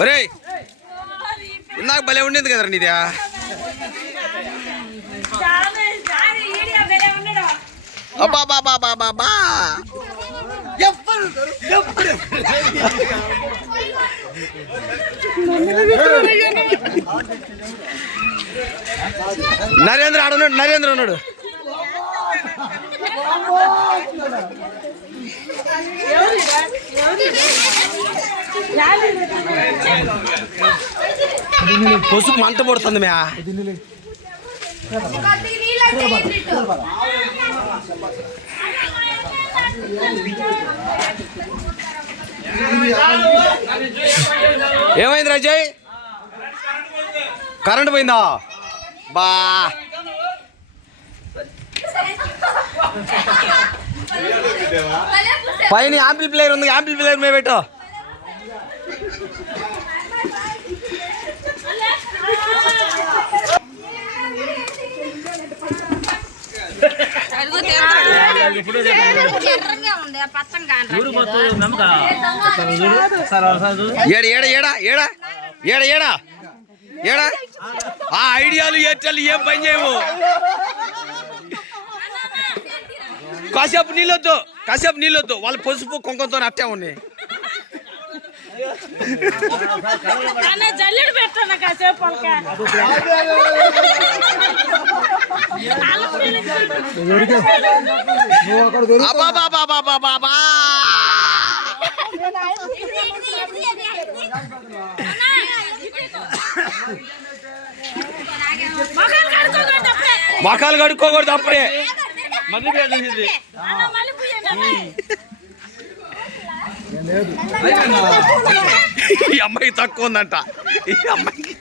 ఒరే ఇందాక భలే ఉండేది కదరా నీదే. అబ్బా బాబా బాబా బా నరేంద్ర ఆడున్నాడు, నరేంద్ర ఉన్నాడు. పసుపు మంట పడుతుంది మ్యా. ఏమైంది రాజయ్? కరెంట్ పోయిందా? బా పైన యాంపిల్ ప్లేయర్ ఉంది, యాంపిల్ ప్లేయర్ మీద పెట్టు. ఏడా ఆ ఐడియాలు ఎట్టాలి, ఏం పని చేయవు. కాసేపు నీళ్ళొద్దు, వాళ్ళు పసుపు కుంకంతో అట్టే ఉన్నాయి. జల్లెడు పెట్టాను కాసేపు. మొఖాలు కడుక్కోకూడదు అప్పుడే. ఈ అమ్మాయి తక్కువ ఉందంట. ఈ అమ్మాయికి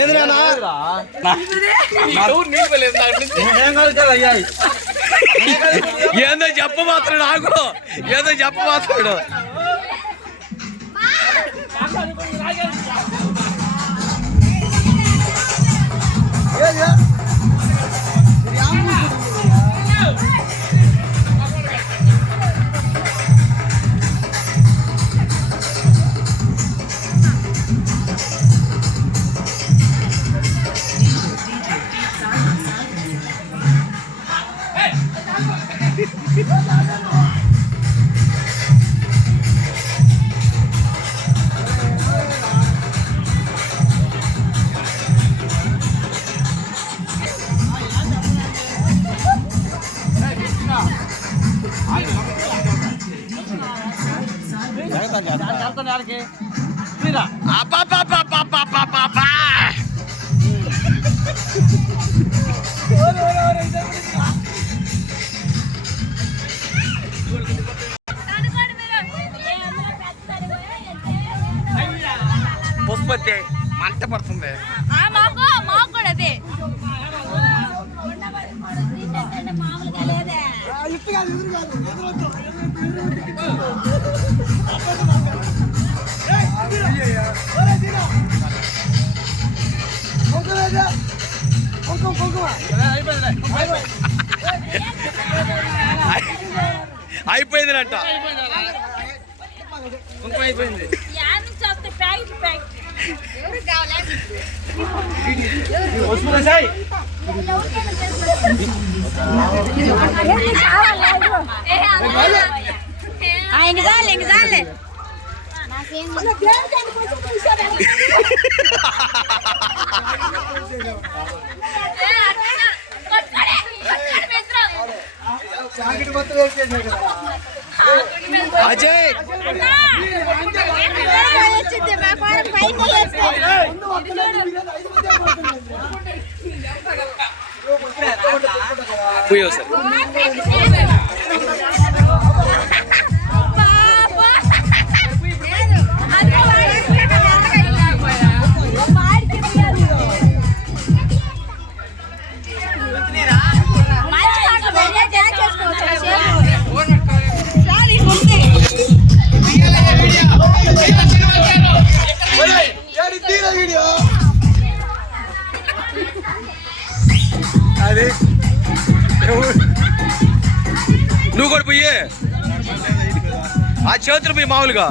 ఏది ఏందో చెప్పమాత్రం నాకు, ఏదో చెప్పమాత్రాడు. పుష్పతి మంట పడుతుంది. అయిపోయిందినంట, అయిపోయింది. అజయ్ పోయో సార్. నువ్వు కూడా పోయి ఆ చేతులు మీ మామూలుగా